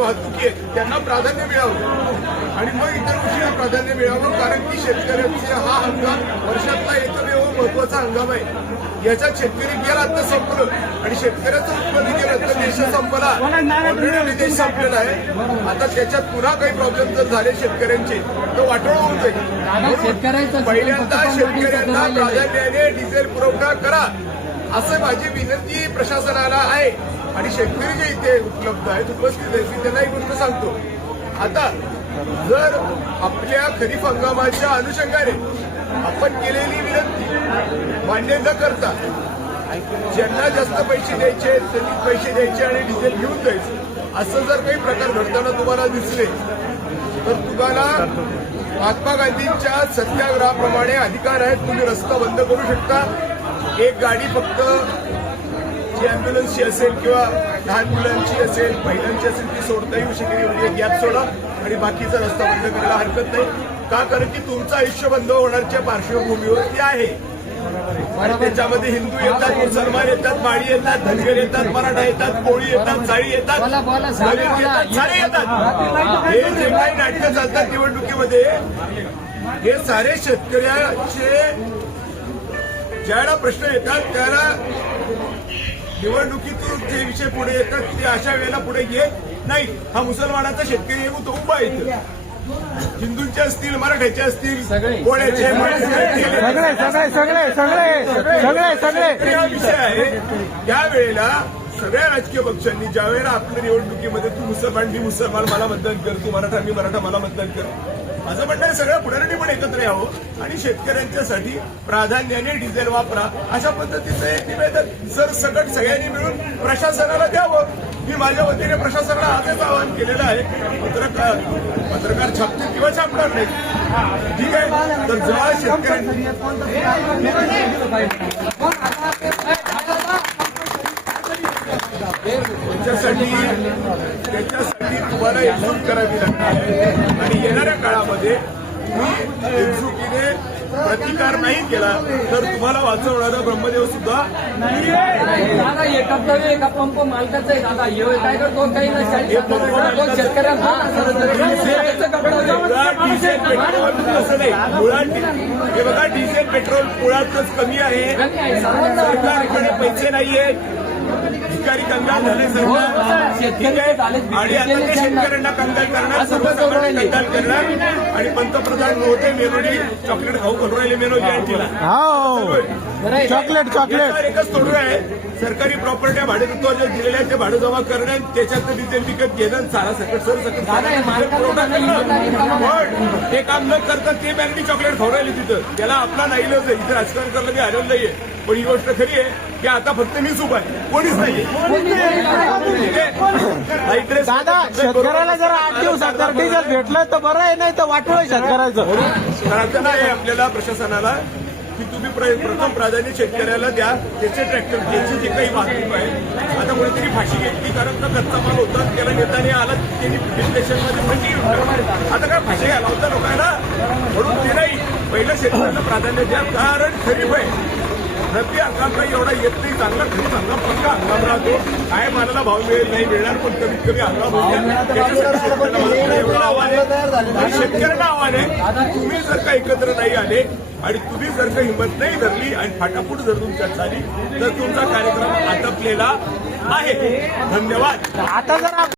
वाहतुकी आहे त्यांना प्राधान्य मिळावं आणि मग इतर गोष्टींना प्राधान्य मिळावं, कारण की शेतकऱ्यांचे हा हंगाम वर्षातला एकमेव महत्वाचा हंगाम आहे. याच्यात शेतकरी गेला तर संपलं आणि शेतकऱ्याचं उत्पन्न गेलं तर देश संपला. ऑलरेडी देश संपलेला आहे. आता त्याच्यात पुन्हा काही प्रॉब्लेम जर झाले शेतकऱ्यांचे तर वाटोळ होऊन जाईल. पहिल्यांदा शेतकऱ्यांना प्राधान्याने डिझेल पुरवठा करा असं माझी विनंती प्रशासनाला आहे. आणि शेतकरी जे इथे उपलब्ध आहेत उपस्थित आहेत मी त्यांना एक गोष्ट सांगतो. आता जर आपल्या खरीप हंगामाच्या अनुषंगाने आपण केलेली विनंती मान्य न करता ज्यांना जास्त पैसे द्यायचे त्यांनी पैसे द्यायचे आणि डिझेल घेऊन जायचं असं जर काही प्रकार घडताना तुम्हाला दिसले तर तुम्हाला महात्मा गांधींच्या सत्याग्रहाप्रमाणे अधिकार आहेत. तुम्ही रस्ता बंद करू शकता. एक गाडी फक्त जी अँब्युलन्सची असेल किंवा लहान मुलांची असेल महिलांची असेल ती सोडता येऊ शकेल म्हणजे गॅप सोडा आणि बाकीचा रस्ता बंद करायला हरकत नाही. का? कारण की तुमचं आयुष्य बंद होण्याच्या पार्श्वभूमीवरती आहे. आणि त्याच्यामध्ये हिंदू येतात, मुसलमान येतात, माळी येतात, धनगर येतात, मराठा येतात, कोळी येतात, जाळी येतात, दलित येतात, सारे येतात. हे जे काही नाटकं चालतात निवडणुकीमध्ये हे सारे शेतकऱ्याचे ज्याला प्रश्न येतात त्याला निवडणुकीतून जे विषय पुढे येतात ते अशा वेळेला पुढे येत नाही. हा मुसलमानाचा शेतकरी येऊन तो उभा येतो. हिंदूंचे असतील, मराठ्याचे असतील, कोळ्याचे सगळे हा विषय आहे. त्यावेळेला सगळ्या राजकीय पक्षांनी ज्या वेळेला आपल्या निवडणुकीमध्ये तू मुसलमान मी मुसलमान मला मतदान कर, तू मराठा मी मराठा मला मतदान कर, माझं म्हणणं सगळ्या पुढाऱ्यांनी पण एकत्र यावं आणि शेतकऱ्यांच्यासाठी प्राधान्याने डिझेल वापरा अशा पद्धतीचं एक निवेदन सरसकट सगळ्यांनी मिळून प्रशासनाला द्यावं. मी माझ्या वतीने प्रशासनाला आजच आवाहन केलेलं आहे. पत्रकार छापतील किंवा छापणार नाही ठीक आहे. तर जेव्हा शेतकऱ्यांनी त्याच्यासाठी तुम्हाला एकजूट करावी लागणार आणि येणाऱ्या काळामध्ये तुम्ही एकजुटीने प्रतिकार नाही केला तर तुम्हाला वाचवणारा ब्रह्मदेव सुद्धा दादा एका पंप मालकाचं आहे. दादा हे काय करतो काही शेतकऱ्यांना डिझेल पेट्रोल असं नाही मुळात हे बघा डिझेल पेट्रोल मुळातच कमी आहे. सरकारकडे पैसे नाहीये. भिकारी कंगाल झाले सरकार आणि आता ते शेतकऱ्यांना कंगाल करणार सर्वसामान्य कंगाल करणार आणि पंतप्रधान मोदी मेलोडी चॉकलेट खाऊ करून राहिले मेलोडी आणखीला चॉकलेट एकच तोडू आहे. सरकारी प्रॉपर्ट्या भाडेतत्वावर जे दिलेल्या आहेत ते भाडं जमा करणं त्याच्यात डिझेल विकत घेणं सारा सकट पण ते काम न करता ते बँकनी चॉकलेट खाऊ राहिले तिथं त्याला आपला नाही लस इथे राजकारण करायला मी आलेलं नाहीये. पण ही गोष्ट खरी आहे की आता फक्त मीच उभा आहे कोणीच नाहीये. दादा शेतकऱ्याला जर 8 दिवसात जर डिझेल भेटलं तर बरं आहे नाही तर वाटोळ शेतकऱ्याचं. प्रार्थना आहे आपल्याला प्रशासनाला की तुम्ही प्रथम प्राधान्य शेतकऱ्याला द्या. त्याचे ट्रॅक्टर त्याची जे काही वाहतूक आहे आता कोणीतरी फाशी घेतली कारण का कच्चा माल होता त्याला नेताने आला त्यांनी डिप्रेशनमध्ये फाशी घेऊन आता काय फाशी घ्यायला होता लोकांना म्हणून ते नाही. पहिलं शेतकऱ्याला प्राधान्य द्या कारण खरीप आहे. रब्बी हंगाम काही एवढा येत नाही. चांगला खरीप हंगाम पक्का हंगाम राहतो. काय मालाला भाव मिळेल नाही मिळणार पण कमीत कमी हंगाम एवढं आव्हान आहे. शेतकऱ्यांना आव्हान आहे तुम्ही जर का एकत्र नाही आले आणि तुम्ही जर का हिंमत नाही धरली आणि फाटाफूट जर तुमच्यात झाली तर तुमचा कार्यक्रम आटपलेला आहे. धन्यवाद. आता जर